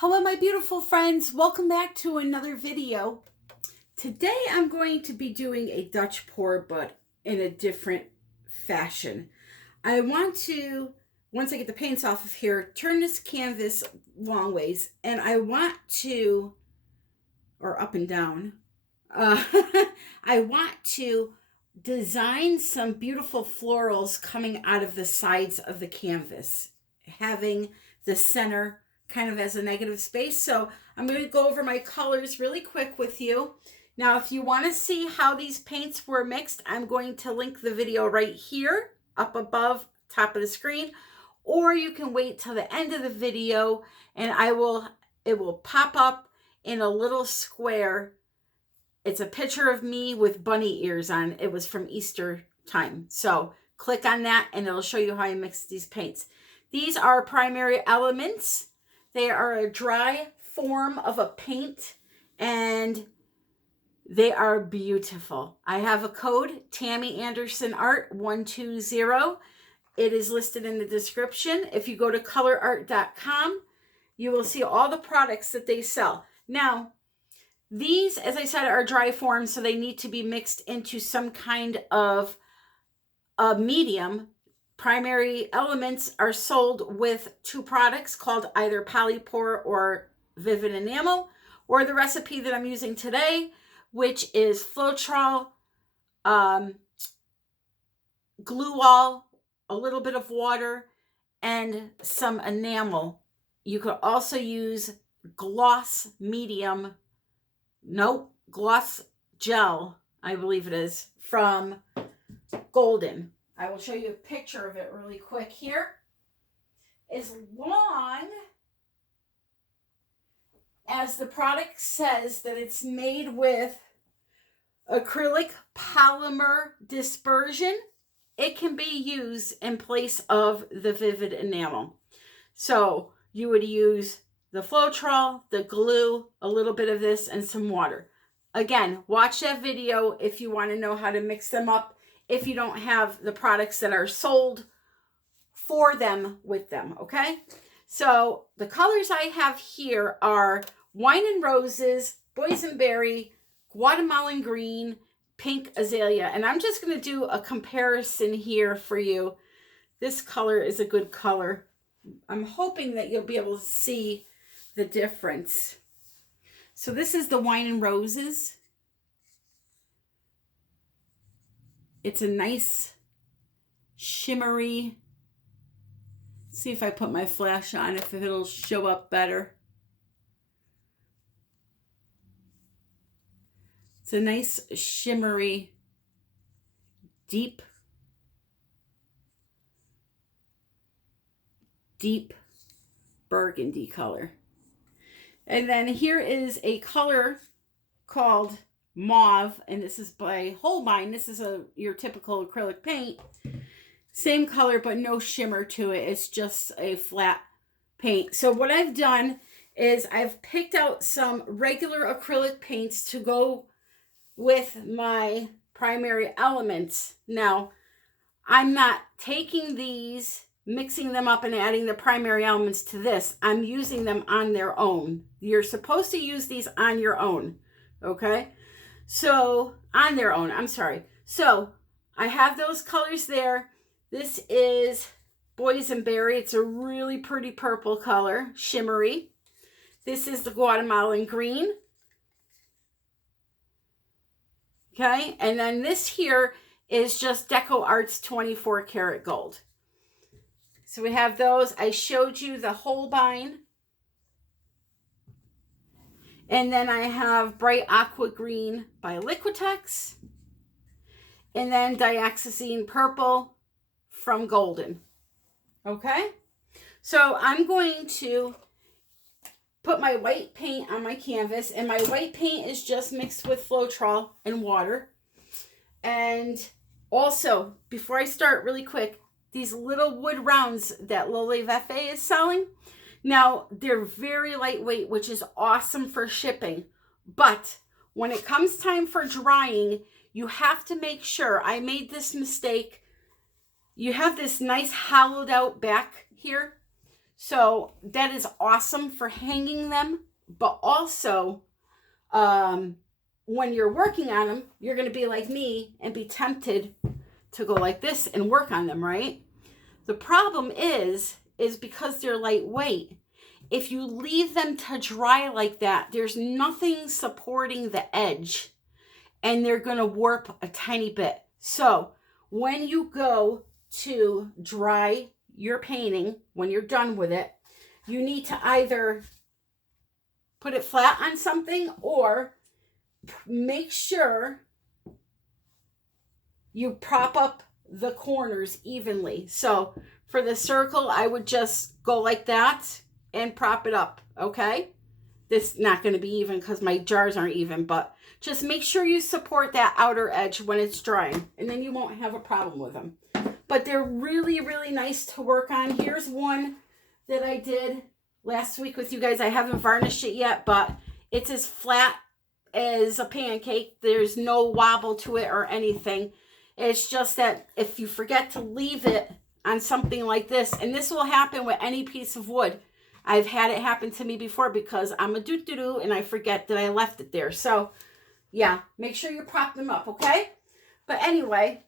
Hello my beautiful friends, welcome back to another video. Today I'm going to be doing a Dutch pour, but in a different fashion. I want to, once I get the paints off of here, turn this canvas long ways, and I want to, or up and down, I want to design some beautiful florals coming out of the sides of the canvas, having the center kind of as a negative space. So I'm going to go over my colors really quick with you. Now, if you want to see how these paints were mixed, I'm going to link the video right here, up above, top of the screen, or you can wait till the end of the video and it will pop up in a little square. It's a picture of me with bunny ears on. It was from Easter time. So click on that and it'll show you how I mix these paints. These are primary elements. They are a dry form of a paint and they are beautiful. I have a code, Tammy Anderson Art 120. It is listed in the description. If you go to COLOURARTE.com, you will see all the products that they sell. Now, these, as I said, are dry forms, so they need to be mixed into some kind of a medium. Primary elements are sold with two products called either Polypore or Vivid Enamel, or the recipe that I'm using today, which is FLOETROL, glue all, a little bit of water, and some enamel. You could also use gloss medium, gloss gel, I believe it is, from Golden. I will show you a picture of it really quick here. As long as the product says that it's made with acrylic polymer dispersion, it can be used in place of the Vivid Enamel. So you would use the FLOETROL, the glue, a little bit of this, and some water. Again, watch that video if you want to know how to mix them up, if you don't have the products that are sold for them with them, okay? So the colors I have here are Wine and Roses, Boysenberry, Guatamalan Green, Pink Azalea. And I'm just going to do a comparison here for you. This color is a good color. I'm hoping that you'll be able to see the difference. So this is the Wine and Roses. It's a nice shimmery. See if I put my flash on, if it'll show up better. It's a nice shimmery, deep burgundy color. And then here is a color called Mauve, and this is by Holbein. This is your typical acrylic paint. Same color, but no shimmer to it. It's just a flat paint. So what I've done is I've picked out some regular acrylic paints to go with my primary elements. Now, I'm not taking these, mixing them up and adding the primary elements to this. I'm using them on their own. You're supposed to use these on your own, okay? So, on their own, I'm sorry. So, I have those colors there. This is Boysenberry. It's a really pretty purple color, shimmery. This is the Guatamalan Green. Okay, and then this here is just Deco Art's 24 karat gold. So we have those. I showed you the Holbein. And then I have Bright Aqua Green by Liquitex. And then Dioxizine Purple from Golden. Okay? So I'm going to put my white paint on my canvas. And my white paint is just mixed with FLOETROL and water. And also, before I start really quick, these little wood rounds that Lole Vefe is selling. Now, they're very lightweight, which is awesome for shipping. But when it comes time for drying, you have to make sure, I made this mistake, you have this nice hollowed out back here. So that is awesome for hanging them, but also when you're working on them, you're going to be like me and be tempted to go like this and work on them, right? The problem is because they're lightweight, if you leave them to dry like that, there's nothing supporting the edge and they're going to warp a tiny bit. So when you go to dry your painting, when you're done with it, you need to either put it flat on something or make sure you prop up the corners evenly. So for the circle, I would just go like that and prop it up, okay? This is not going to be even because my jars aren't even, but just make sure you support that outer edge when it's drying, and then you won't have a problem with them. But they're really, really nice to work on. Here's one that I did last week with you guys. I haven't varnished it yet, but it's as flat as a pancake. There's no wobble to it or anything. It's just that if you forget to leave it on something like this, and this will happen with any piece of wood. I've had it happen to me before because I'm a doo-doo-doo and I forget that I left it there. So yeah, make sure you prop them up, okay? But anyway,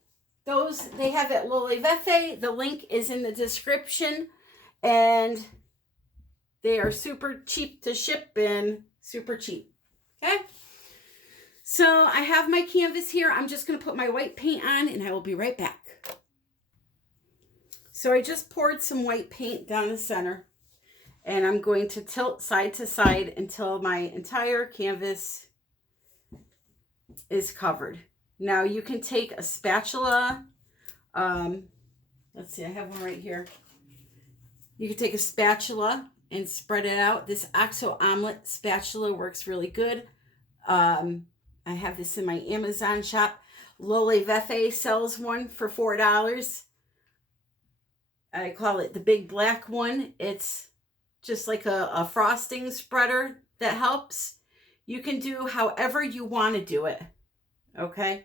those, they have at LOFT. The link is in the description, and they are super cheap to ship and super cheap, okay? So I have my canvas here. I'm just going to put my white paint on and I will be right back. So I just poured some white paint down the center, and I'm going to tilt side to side until my entire canvas is covered. Now you can take a spatula. Let's see, I have one right here. You can take a spatula and spread it out. This Oxo omelet spatula works really good. I have this in my Amazon shop. LOFT sells one for $4. I call it the big black one. It's just like a frosting spreader that helps. You can do however you want to do it, okay?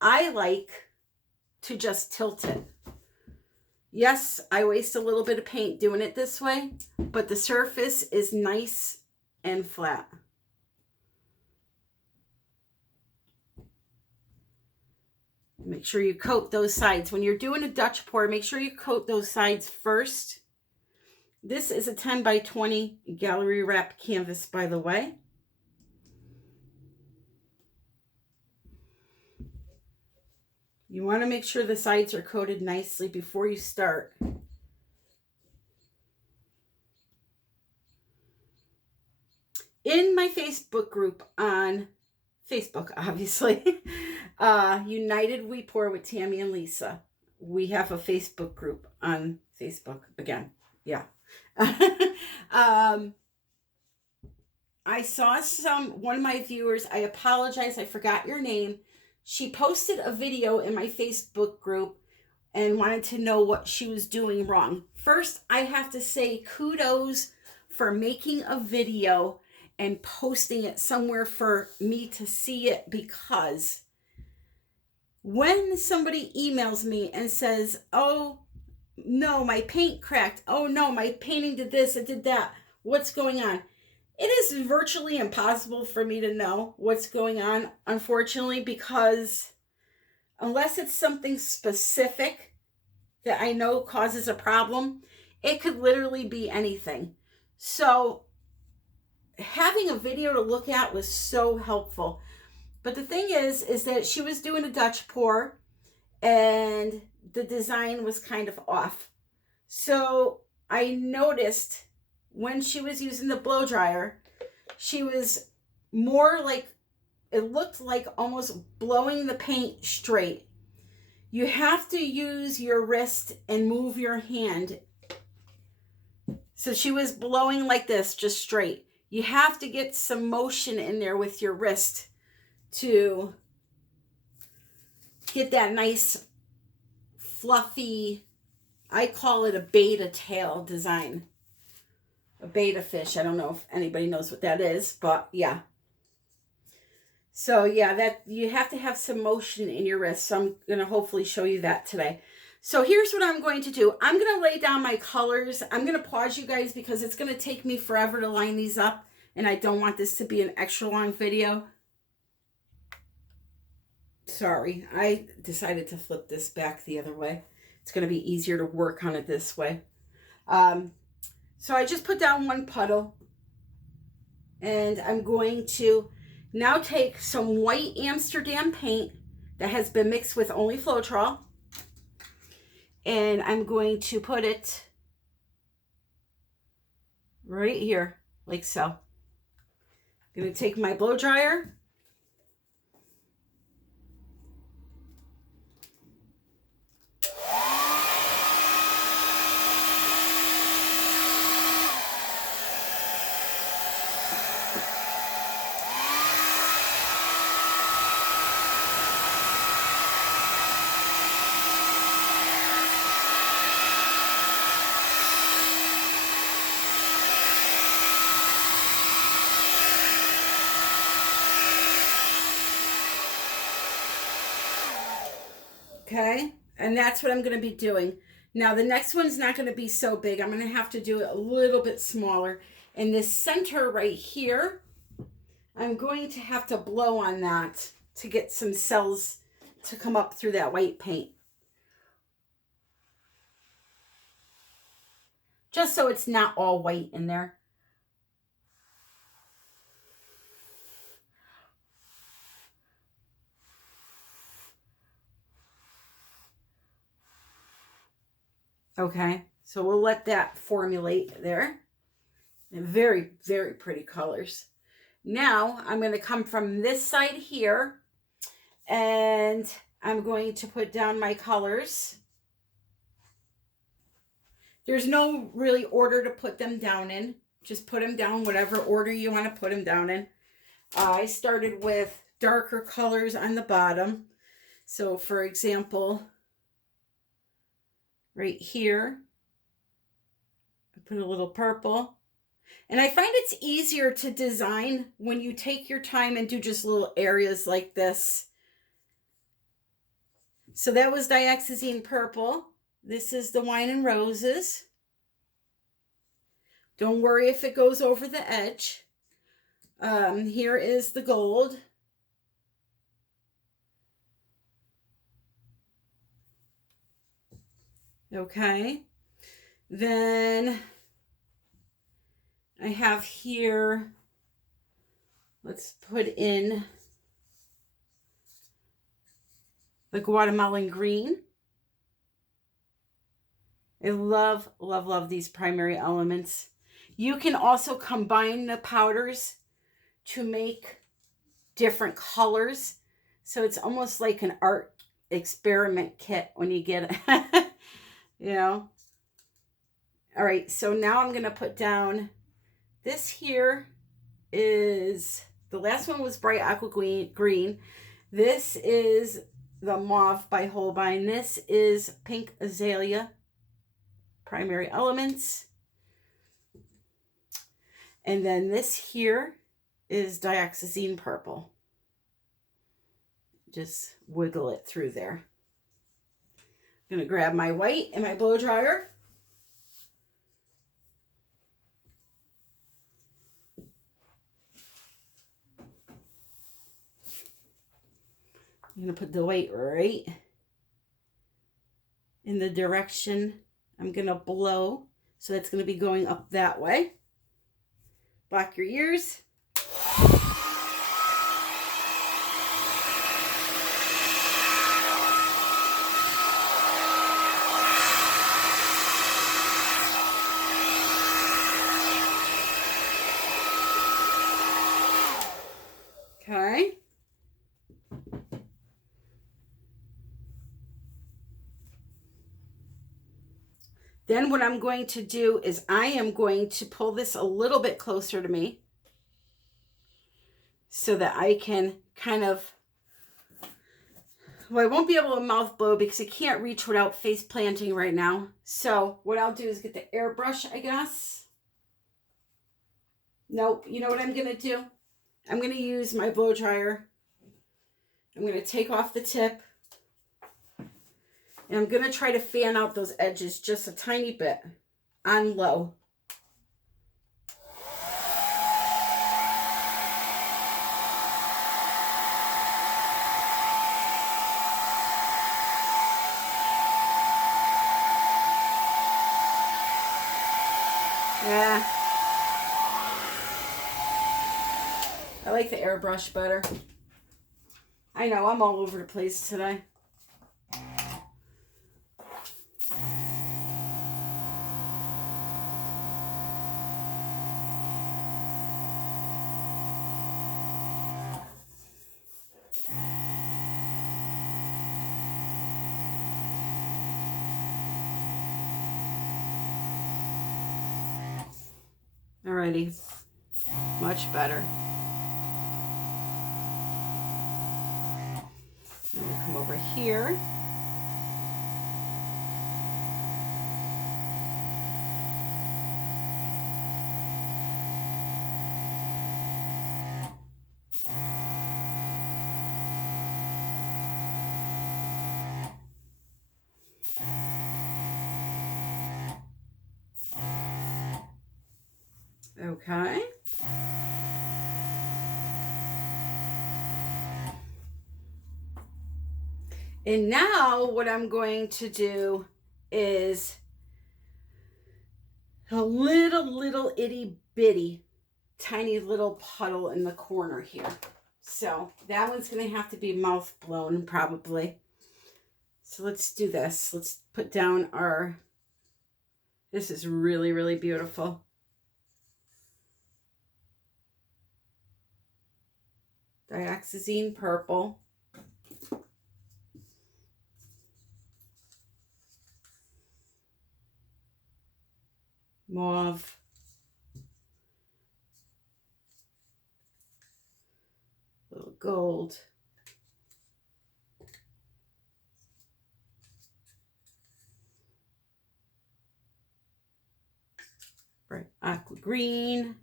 I like to just tilt it. Yes, I waste a little bit of paint doing it this way, but the surface is nice and flat. Make sure you coat those sides. When you're doing a Dutch pour, make sure you coat those sides first. This is a 10 by 20 gallery wrap canvas, by the way. You want to make sure the sides are coated nicely before you start. In my Facebook group on Facebook, obviously, United We Pour with Tammy and Lisa. We have a Facebook group on Facebook again. Yeah. I saw one of my viewers, I apologize, I forgot your name. She posted a video in my Facebook group and wanted to know what she was doing wrong. First, I have to say kudos for making a video and posting it somewhere for me to see it, because when somebody emails me and says, oh no, my paint cracked, oh no, my painting did this, it did that, what's going on? It is virtually impossible for me to know what's going on, unfortunately, because unless it's something specific that I know causes a problem, it could literally be anything. So having a video to look at was so helpful. But the thing is that she was doing a Dutch pour and the design was kind of off. So I noticed when she was using the blow dryer, she was more like, it looked like almost blowing the paint straight. You have to use your wrist and move your hand. So she was blowing like this, just straight. You have to get some motion in there with your wrist to get that nice fluffy, I call it a beta tail design. A beta fish. I don't know if anybody knows what that is, but yeah. So yeah, that you have to have some motion in your wrist. So I'm going to hopefully show you that today. So here's what I'm going to do. I'm going to lay down my colors. I'm going to pause you guys because it's going to take me forever to line these up, and I don't want this to be an extra long video. Sorry, I decided to flip this back the other way. It's going to be easier to work on it this way. So I just put down one puddle, and I'm going to now take some white Amsterdam paint that has been mixed with only FLOETROL, and I'm going to put it right here, like so. I'm going to take my blow dryer. Okay, and that's what I'm going to be doing. Now, the next one's not going to be so big. I'm going to have to do it a little bit smaller. And this center right here, I'm going to have to blow on that to get some cells to come up through that white paint. Just so it's not all white in there. Okay, so we'll let that formulate there. And very, very pretty colors. Now I'm going to come from this side here, and I'm going to put down my colors. There's no really order to put them down in. Just put them down whatever order you want to put them down in. I started with darker colors on the bottom. So for example, right here, I put a little purple. And I find it's easier to design when you take your time and do just little areas like this. So that was Dioxizine purple. This is the Wine and Roses. Don't worry if it goes over the edge. Here is the gold. Okay. Then I have here, let's put in the Guatamalan green. I love, love, love these primary elements. You can also combine the powders to make different colors. So it's almost like an art experiment kit when you get it, you know. All right, so now I'm going to put down, this here is, the last one was bright aqua green. This is the Mauve by Holbein. This is pink Azaela, primary elements. And then this here is Dioxizine purple. Just wiggle it through there. I'm going to grab my white and my blow dryer. I'm going to put the white right in the direction I'm going to blow. So that's going to be going up that way. Block your ears. Okay. Then what I'm going to do is I am going to pull this a little bit closer to me so that I can kind of, well, I won't be able to mouth blow because I can't reach without face planting right now. So what I'll do is get the airbrush, I guess. Nope, you know what I'm going to do? I'm going to use my blow dryer. I'm going to take off the tip. And I'm going to try to fan out those edges just a tiny bit on low. Yeah. I like the airbrush better. I know, I'm all over the place today. Alrighty, much better. And we'll come over here. Okay. And now what I'm going to do is a little itty bitty tiny little puddle in the corner here. So that one's going to have to be mouth blown probably. So let's do this. Let's put down our, this is really, really beautiful. Dioxizine purple. Mauve. Little gold. Bright aqua green.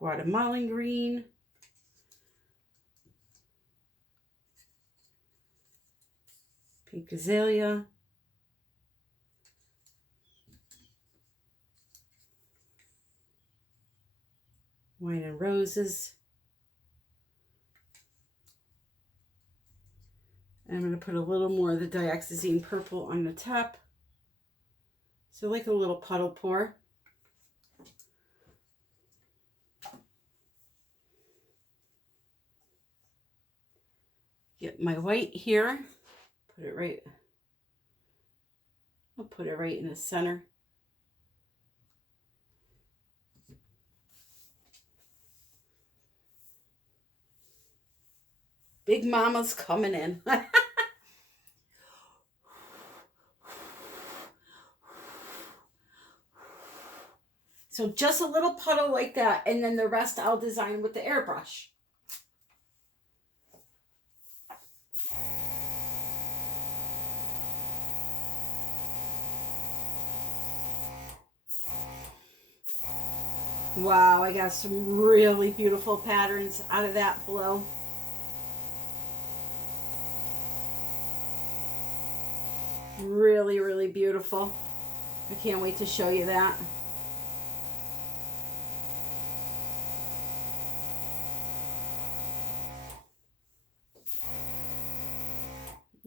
Guatamalan green. Pink azalea. Wine and roses. And I'm going to put a little more of the dioxazine purple on the top. So like a little puddle pour. Get my white here. Put it right. I'll put it right in the center. Big Mama's coming in. So just a little puddle like that, and then the rest I'll design with the airbrush. Wow, I got some really beautiful patterns out of that blow. Really, really beautiful. I can't wait to show you that.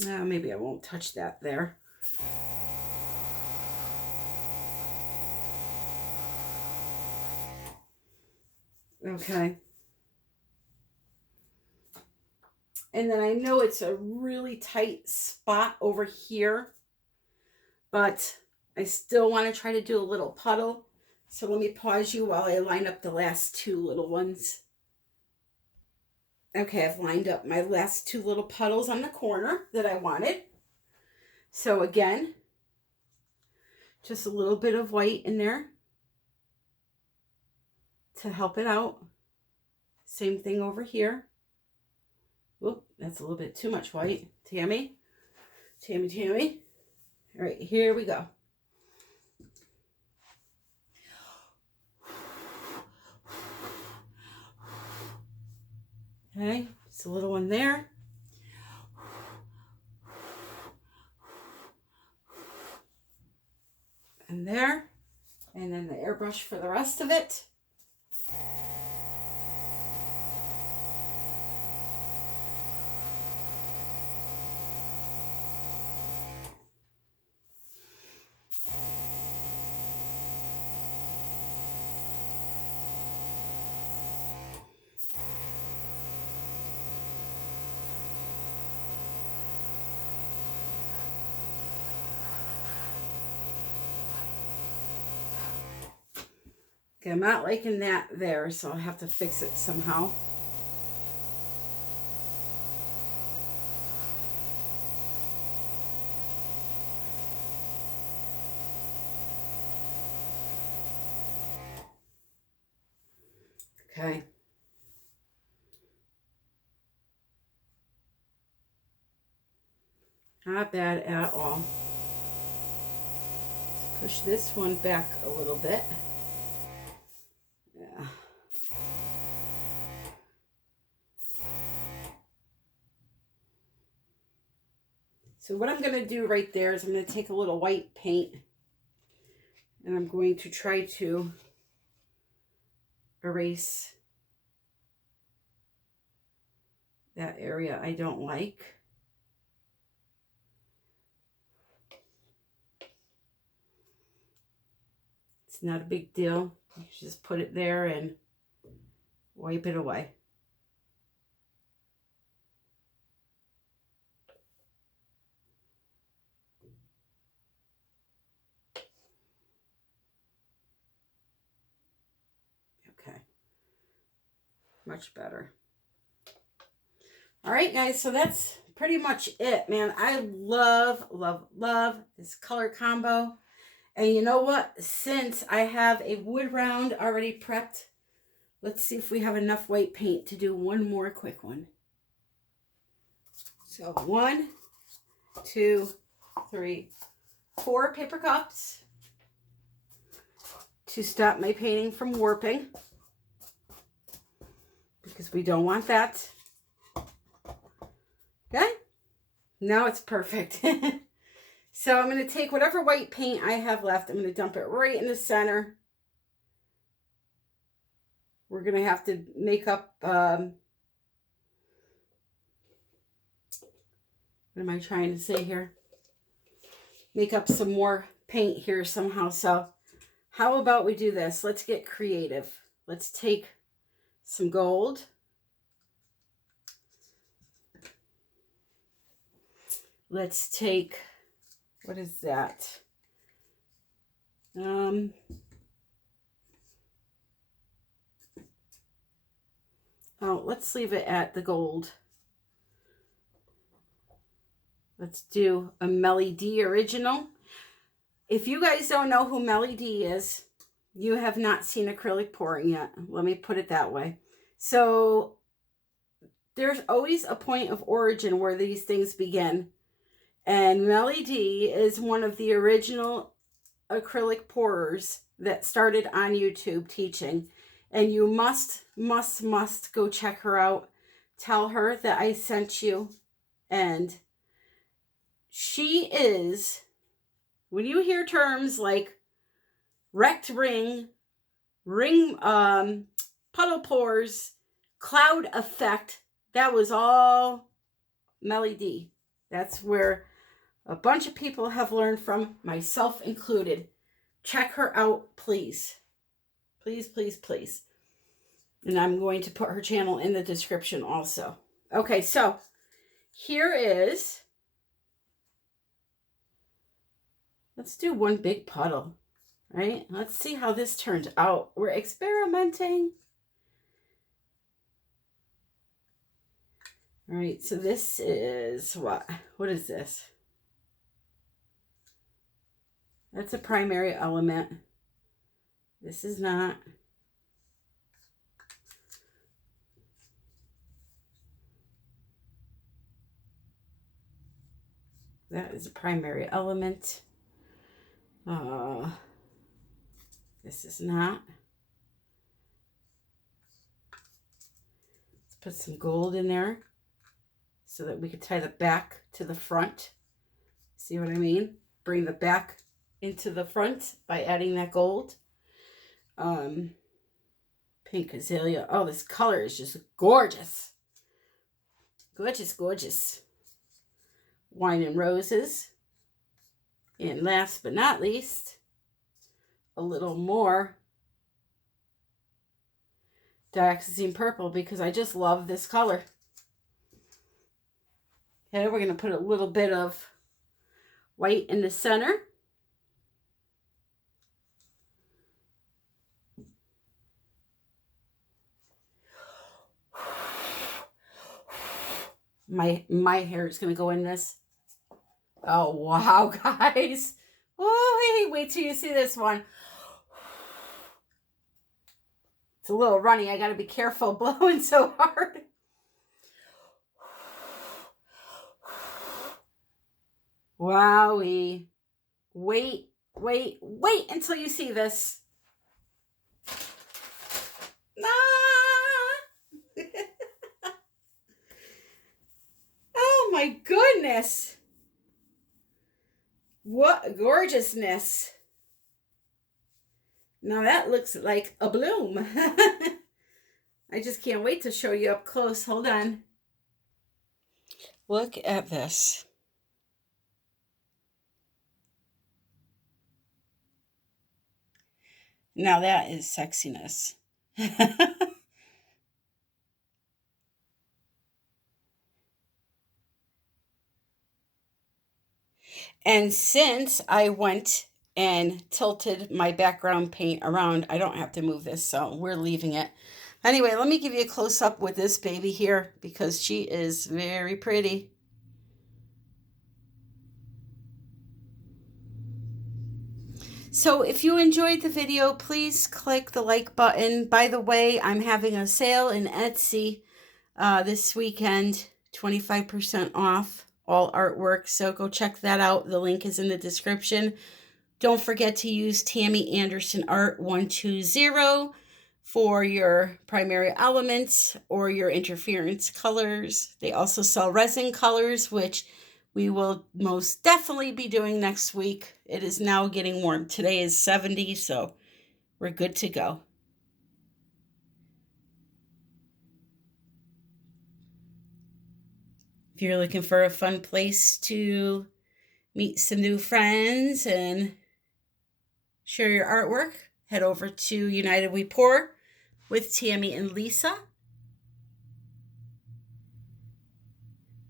Maybe I won't touch that there. Okay. And then I know it's a really tight spot over here, but I still want to try to do a little puddle. So let me pause you while I line up the last two little ones. Okay, I've lined up my last two little puddles on the corner that I wanted. So again, just a little bit of white in there to help it out. Same thing over here. Whoop, that's a little bit too much white. Tammy. All right, here we go. Okay, just a little one there. brush for the rest of it. Okay, I'm not liking that there, so I'll have to fix it somehow. Okay. Not bad at all. Let's push this one back a little bit. Yeah. So what I'm going to do right there is I'm going to take a little white paint and I'm going to try to erase that area I don't like. It's not a big deal. You just put it there and wipe it away. Okay. Much better. All right, guys, so that's pretty much it, man. I love, love, love this color combo. And you know what? Since I have a wood round already prepped, let's see if we have enough white paint to do one more quick one. So 1, 2, 3, 4 paper cups to stop my painting from warping, because we don't want that. Okay, now it's perfect. So I'm going to take whatever white paint I have left. I'm going to dump it right in the center. We're going to have to make up, what am I trying to say here? Make up some more paint here somehow. So how about we do this? Let's get creative. Let's take some gold. Let's take, what is that? Oh, let's leave it at the gold. Let's do a Melly D original. If you guys don't know who Melly D is, you have not seen acrylic pouring yet. Let me put it that way. So there's always a point of origin where these things begin. And Melly D is one of the original acrylic pourers that started on YouTube teaching. And you must go check her out. Tell her that I sent you. And she is, when you hear terms like wrecked ring, puddle pours, cloud effect, that was all Melly D. That's where a bunch of people have learned from, myself included. Check her out, please. Please, please, please. And I'm going to put her channel in the description also. Okay, so here is, let's do one big puddle, right? Let's see how this turns out. We're experimenting. All right, so this is what? What is this? That's a primary element. This is not. That is a primary element. This is not. Let's put some gold in there so that we can tie the back to the front. See what I mean? Bring the back into the front by adding that gold. pink azalea. Oh, this color is just gorgeous. Gorgeous, gorgeous. Wine and roses. And last but not least, a little more Dioxizine purple, because I just love this color. Okay, we're going to put a little bit of white in the center. My hair is going to go in this. Oh, wow, guys. Oh, wait till you see this one. It's a little runny. I got to be careful blowing so hard. Wowie. Wait until you see this. Ah! Oh my goodness. What gorgeousness. Now that looks like a bloom. I just can't wait to show you up close. Hold on. Look at this. Now that is sexiness. And since I went and tilted my background paint around, I don't have to move this, so we're leaving it. Anyway, let me give you a close-up with this baby here, because she is very pretty. So if you enjoyed the video, please click the like button. By the way, I'm having a sale in Etsy this weekend, 25% off all artwork. So go check that out. The link is in the description. Don't forget to use Tammy Anderson Art 120 for your primary elements or your interference colors. They also sell resin colors, which we will most definitely be doing next week. It is now getting warm. Today is 70, so we're good to go. If you're looking for a fun place to meet some new friends and share your artwork, head over to United We Pour with Tammy and Lisa.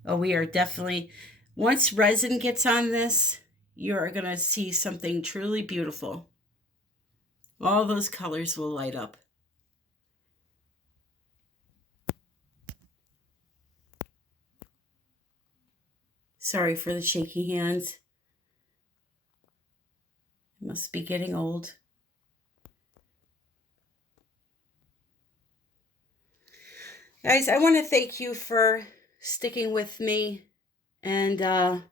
Oh, we are definitely, once resin gets on this, you're going to see something truly beautiful. All those colors will light up. Sorry for the shaky hands. I must be getting old. Guys, I want to thank you for sticking with me and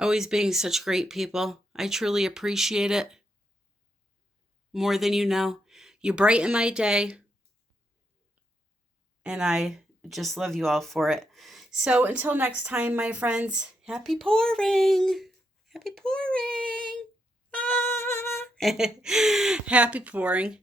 always being such great people. I truly appreciate it. More than you know. You brighten my day. And I just love you all for it. So until next time, my friends, happy pouring. Happy pouring. Ah. Happy pouring.